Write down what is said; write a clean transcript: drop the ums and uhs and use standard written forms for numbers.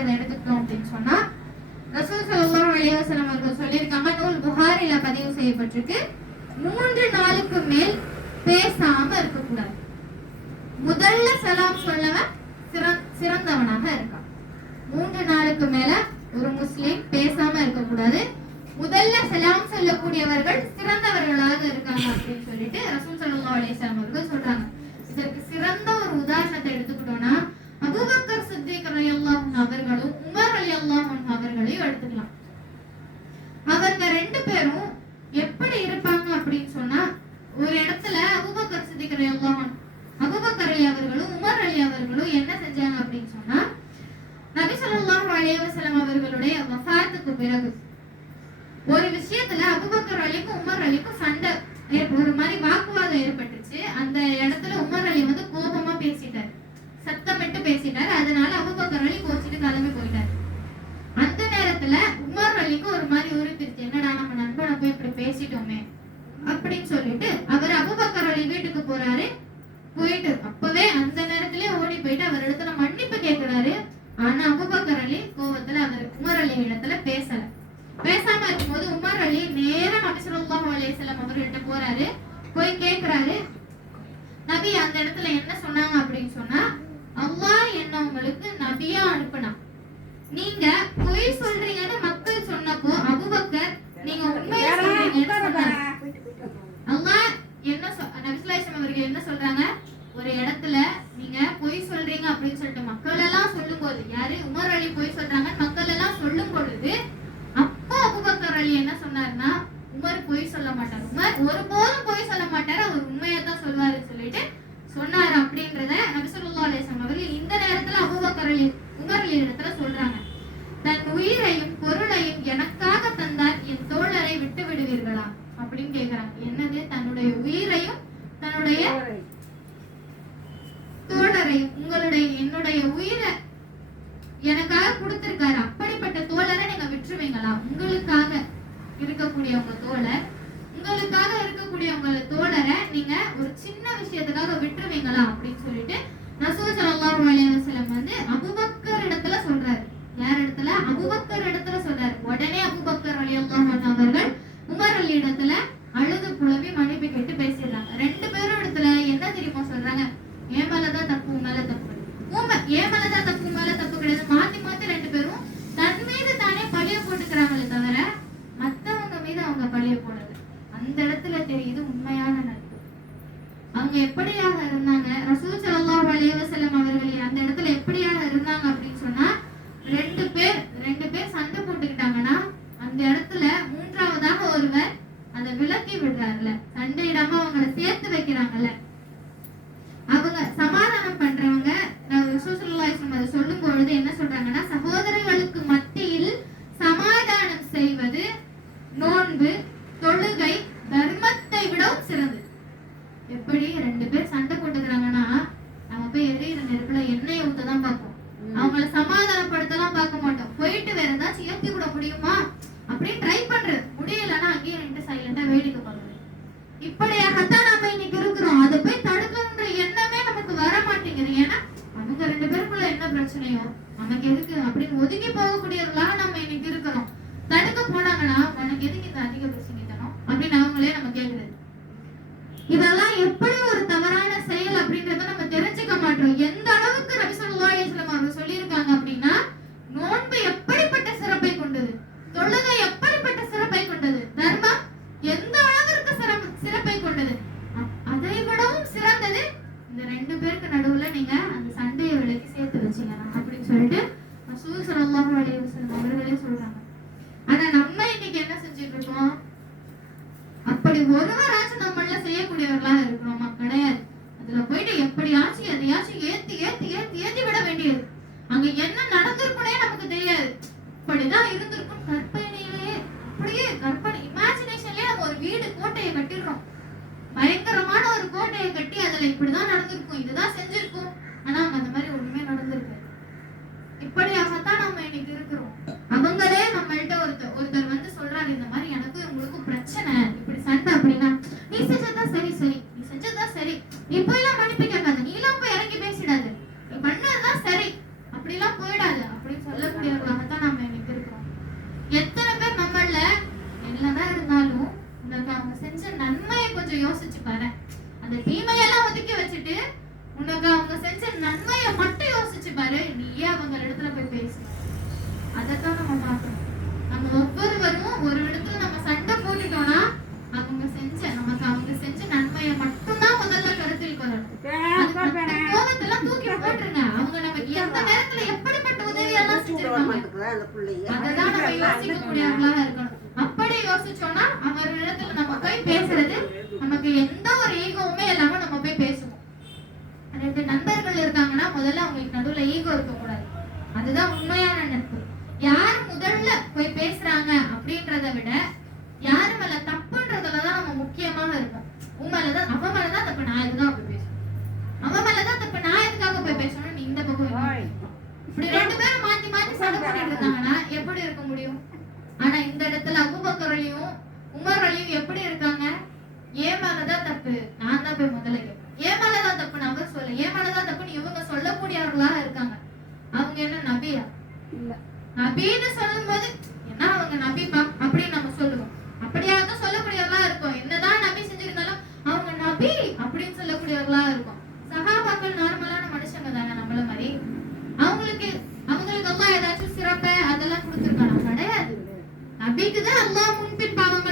அப்படின்றத எடுத்துக்கிட்டோம் அப்படின்னு சொன்னா ரசூல் ஸல்லல்லாஹு அலைஹி வஸல்லம் அவர்கள் சொல்லியிருக்காங்க, நூல் புகாரில பதிவு செய்யப்பட்டிருக்கு, 3 நாளுக்கு மேல் பேசாம இருக்கக்கூடாது. முதல்ல சலாம் சொல்லவன் சிறந்தவனாக இருக்கான். 3 நாளுக்கு மேல ஒரு முஸ்லிம் பேசாம இருக்கக்கூடாது. முதல்ல சலாம் சொல்லக்கூடியவர்கள் சிறந்தவர்களாக இருக்காங்க அப்படின்னு சொல்லிட்டு ரசூல் ஸல்லல்லாஹு அலைஹி வஸல்லம் அவர்கள் சொல்றாங்க. இதற்கு சிறந்த ஒரு உதாரணத்தை எடுத்துக்கிட்டோம்னா அபூபக்கர் சித்திக் ரலியல்லாஹு அன்ஹு அவர்களும் உமர் ரலியல்லாஹு அன்ஹு அவர்களையும் எடுத்துக்கலாம். அவங்க 2 பேரும் எப்படி இருப்பாங்க அப்படின்னு சொன்னா, ஒரு இடத்துல அபூபக்கர் சித்திக் ரலியல்லாஹு அன்ஹு அபூபக்கர் அலி அவர்களும் உமர் அலி அவர்களும் என்ன செஞ்சாங்க அப்படின்னு சொன்னா, நபி ஸல்லல்லாஹு அலைஹி வஸல்லம் அவர்களுடைய வஃபாத்துக்கு பிறகு ஒரு விஷயத்துல அபூபக்கர் அலிக்கும் உமர் அலிக்கும் சண்டை, ஒரு மாதிரி வாக்குவாதம் ஏற்பட்டுச்சு. அந்த இடத்துல உமர் அலி வந்து கோபமா பேசிட்டாரு, சத்தமிட்டு பேசிட்டாரு. அதனால அபூபக்கர் அலி கோச்சிட்டு கிளம்பி போயிட்டாரு. அந்த நேரத்துல உமர் அலிக்கு ஒரு மாதிரி உறுத்திருச்சு, என்னடா நம்ம நண்பனை போய் இப்படி பேசிட்டோமே அப்படின்னு சொல்லிட்டு அவர் அபூபக்கர் அலி வீட்டுக்கு போறாரு. போயிட்டு அப்பவே அந்த நேரத்திலே ஓடி போயிட்டு அவர் இடத்துல மன்னிப்பு கேட்கிறாரு. ஆனா அபூபக்கர் அலி கோபத்துல அவர் உமர் அலி இடத்துல பேசாம இருக்கும்போது உமர் அலி நேரா நபி ஸல்லல்லாஹு அலைஹி வஸல்லம் அவர்கிட்ட போறாரு. போய் கேக்குறாரு, நபி அந்த இடத்துல என்ன சொன்னாங்க அப்படின்னு சொன்னா, அல்லாஹ் என்ன உங்களுக்கு நபியா அனுப்புனா, நீங்க பொய் சொல்றீங்கன்னு மக்கள் சொன்னப்போ அபூபக்கர் நீங்க உண்மையா சொல்றீங்கன்னு சொன்னாங்க. அல்லாஹ் என்ன நபி ஸல்லல்லாஹு அலைஹி வஸல்லம் அவர்கள் என்ன சொல்றாங்க, ஒரு இடத்துல நீங்க பொய் சொல்றீங்க அப்படின்னு சொல்லிட்டு மக்கள் எல்லாம் சொல்லும் போது, யாரு உமர் அலி பொய் சொல்றாங்க மக்கள் எல்லாம் சொல்லும் பொழுது அப்போ அபூபக்கர் அலி என்ன சொன்னாருன்னா, உமர் பொய் சொல்ல மாட்டார், உமர் ஒருபோதும் பொய் சொல்ல மாட்டாரு, அவர் உண்மையை தான் சொல்வாருன்னு சொல்லிட்டு சொன்னாரு அப்படின்றத நபி ஸல்லல்லாஹு அலைஹி வஸல்லம் அவர்கள் இந்த நேரத்துல அபூபக்கர் அலி உமர் அலி இடத்துல சொல்றாங்க. தன் உயிரையும் பொருளையும் எனக்காக தந்தார், என் தோழரை விட்டு விடுவீர்களா அப்படின்னு கேக்குறாங்க. என்னது, தன்னுடைய உயிரையும் தன்னுடைய தோழரையும் என்னுடைய உயிரை எனக்காக கொடுத்திருக்காரு, அப்படிப்பட்ட தோழரை நீங்க விட்டுருவீங்களா? உங்களுக்காக இருக்கக்கூடிய உங்க தோழர், உங்களுக்காக இருக்கக்கூடிய உங்க தோழரை நீங்க ஒரு சின்ன விஷயத்துக்காக விட்டுருவீங்களா அப்படின்னு சொல்லிட்டு ரசூல் ஸல்லல்லாஹு அலைஹி வஸல்லம் வந்து அபூபக்கர் இடத்துல சொல்றாரு. யார் இடத்துல? அபூபக்கர் இடத்துல சொல்றாரு. உடனே அபூபக்கர் ரலியல்லாஹு அன்ஹு அவர்கள் உமர் அலி இடத்துல அழுது புலம்பி மன்னிப்பு கேட்டு பேசிடுறாங்க. 2 பேரும் இடத்துல என்ன தெரியுமா சொல்றாங்க, என் மேலதான் தப்பு உன் மேல தப்பு, என் மேலதான் தப்பு உன் மேல தப்பு கிடையாது, மாத்தி 2 பேரும் தன் மீது தானே பழிய போட்டுக்கிறாங்களே தவிர மத்தவங்க மீது அவங்க பழிய போடல. அந்த இடத்துல தெரியுது உண்மையான நட்பு. அவங்க எப்படியாக இருந்தாங்க, ரசூல் ஸல்லல்லாஹு அலைஹி வஸல்லம் அவர்கள் அந்த இடத்துல எப்படியாக இருந்தாங்க அப்படின்னு சொன்னா, 2 பேர் சண்டை போட்டுக்கிட்டாங்கன்னா அந்த இடத்துல 3ஆவதாக ஒருவர் அதை விலக்கி விடுறாருல, சண்டையிடாம அவங்களை சேர்த்து வைக்கிறாங்கல்ல, அவங்க சமாதானம் பண்றவங்க. ரசூல் ஸல்லல்லாஹு அலைஹி வஸல்லம் அதை சொல்லும் பொழுது என்ன சொல்றாங்கன்னா, சகோதரர்களுக்கு மத்தியில் சமாதானம் செய்வது நோன்பு, தொழுகை, தர்மத்தை விடவும் சிறந்தது. எப்படி 2 பேர் சண்டை போட்டுக்கிறாங்கன்னா நம்ம போய் எரியிற நெருப்புல எண்ணெய் ஊத்ததான் பார்ப்போம், அவங்கள சமாதானப்படுத்தலாம் பார்க்க மாட்டோம். போயிட்டு வேற ஏதாச்சும் ஏத்தி விட முடியுமா அப்படின்னு ட்ரை பண்றது, முடியலன்னா அங்கேயே நின்று சைலண்டா வேடிக்கை பார்க்கறது. இப்படியாகத்தான் நம்ம இன்னைக்கு இருக்கிறோம். அதை போய் தடுக்கணுன்ற எண்ணமே நமக்கு வர மாட்டேங்குது. ஏன்னா அவங்க 2 பேருக்குள்ள என்ன பிரச்சனையோ நமக்கு எதுக்கு அப்படின்னு ஒதுங்கி போகக்கூடியவர்களாக நம்ம இன்னைக்கு இருக்கிறோம். தடுக்க போனாங்கன்னா உனக்கு எதுக்கு இந்த அதிக பிரச்சனைத்தனம் அப்படின்னு அவங்களே நம்ம கேட்கறது. இதெல்லாம் எப்படி ஒரு தவறான செயல் அப்படின்றத நம்ம தெரிஞ்சுக்க மாட்டோம். எந்த அளவுக்கு நபி ஸல்லல்லாஹு அலைஹி வஸல்லம் அவங்க சொல்லியிருக்காங்க அப்படின்னா, நோன்பு எப்படிப்பட்ட சிறப்பை கொண்டது, தொழுகை எப்படிப்பட்ட சிறப்பை கொண்டது, தர்மம் எந்த அளவிற்கு சிறப்பை கொண்டது, அதை விடவும் சிறந்தது இந்த 2 பேருக்கு நடுவுல நீங்க அந்த சண்டையை விலக்கி சேர்த்து வச்சீங்கன்னா அப்படின்னு சொல்லிட்டு ரசூல் ஸல்லல்லாஹு அலைஹி வஸல்லம் அவர்களே சொல்றாங்க. ஆனா நம்ம இன்னைக்கு என்ன செஞ்சுட்டு இருக்கோம், அப்படி ஒருவராச்சும் நம்மள செய்யக்கூடியவர்களாக இருக்கிறோமா? கிடையாது. அதுல போயிட்டு எப்படியாச்சும் எதையாச்சும் ஏத்தி விட வேண்டியது. அங்க என்ன நடந்திருக்குனே நமக்கு தெரியாது, இப்படிதான் இருந்திருக்கும் கற்பனையிலே, அப்படியே கற்பனை இமேஜினேஷன்லயே நம்ம ஒரு வீடு கோட்டையை கட்டிடுறோம். பயங்கரமான ஒரு கோட்டையை கட்டி அதுல இப்படிதான் நடந்திருக்கும், இதுதான் செஞ்சிருக்கும். ஆனா அங்க அந்த மாதிரி ஒண்ணுமே நடந்திருக்கு. இப்படியாகத்தான் நம்ம இன்னைக்கு இருக்கிறோம். அவங்களே நம்மள்ட்ட ஒருத்தர் வந்து சொல்றாரு, இந்த மாதிரி எனக்கு உங்களுக்கு பிரச்சனை, இப்படி சண்டை அப்படின்னா, நீ செஞ்சதுதான் சரி, நீ செஞ்சதுதான் சரி, நீ போயெல்லாம் மன்னிப்பு கேட்காத, நீ எல்லாம் போய் இறங்கி பேசிடாது, நீ பண்ணதுதான் சரி, அப்படிலாம் போயிடாது அப்படின்னு சொல்ல வச்சிருக்காங்க. அததான் நம்ம யோசிக்கக்கூடியவர்களாக இருக்கணும். அப்படி யோசிச்சோம்னா அவரிடத்துல நம்ம போய் பேசுறது நமக்கு எந்த ஒரு ஈகோவுமே இல்லாம நம்ம போய் பேசுவோம். 2 நண்பர்கள் இருக்காங்கன்னா முதல்ல அவங்களுக்கு நடுவுல ஈகோ இருக்கக்கூடாது. அதுதான் உண்மையான நட்பு. யார் முதல்ல போய் பேசுறாங்க அப்படின்றத விட யாரு மேல தப்புன்றதுலதான் நம்ம முக்கியமாக இருக்கும். உன் மேலதான் அவன் மேலதான் தப்பு, நான் எதுக்காக போய் பேசணும், அவன் மேலதான் தப்பு, நான் எதுக்காக போய் பேசணும், நீ இந்த பக்கம் இப்படி 2 பேரும் மாத்தி மாத்தி சண்டை போட்டுட்டு இருந்தாங்கன்னா எப்படி இருக்க முடியும்? ஆனா இந்த இடத்துல அபூபக்கர் அலியும் உமர் அலியும் எப்படி இருக்காங்க? ஏன் மேலதான் தப்பு, நான் தான் போய் முதல்ல கேட்பேன். ஏன் மேலதான் தப்பு அவர் சொல்ல, ஏன் மேலதான் தப்புன்னு இவங்க சொல்லக்கூடியவர்களாக இருக்காங்க. அவங்க என்ன நபியா? நபின்னு சொல்லும் போது என்ன அவங்க நபிப்பா அப்படின்னு நம்ம சொல்லுவோம். அப்படியாதான் சொல்லக்கூடியவர்களா இருக்கும். என்னதான் நபி செஞ்சிருந்தாலும் அவங்க நபி அப்படின்னு சொல்லக்கூடியவர்களா இருக்கும். சஹாபாக்கள் நார்மலான மனுஷங்க தானே நம்மள மாதிரி. அவங்களுக்கு எல்லாம் ஏதாச்சும் சிறப்பு அதெல்லாம் கொடுத்துருக்காங்க கிடையாது. நபிக்குதான் அல்லாஹ் முன்பின் பாவங்கள்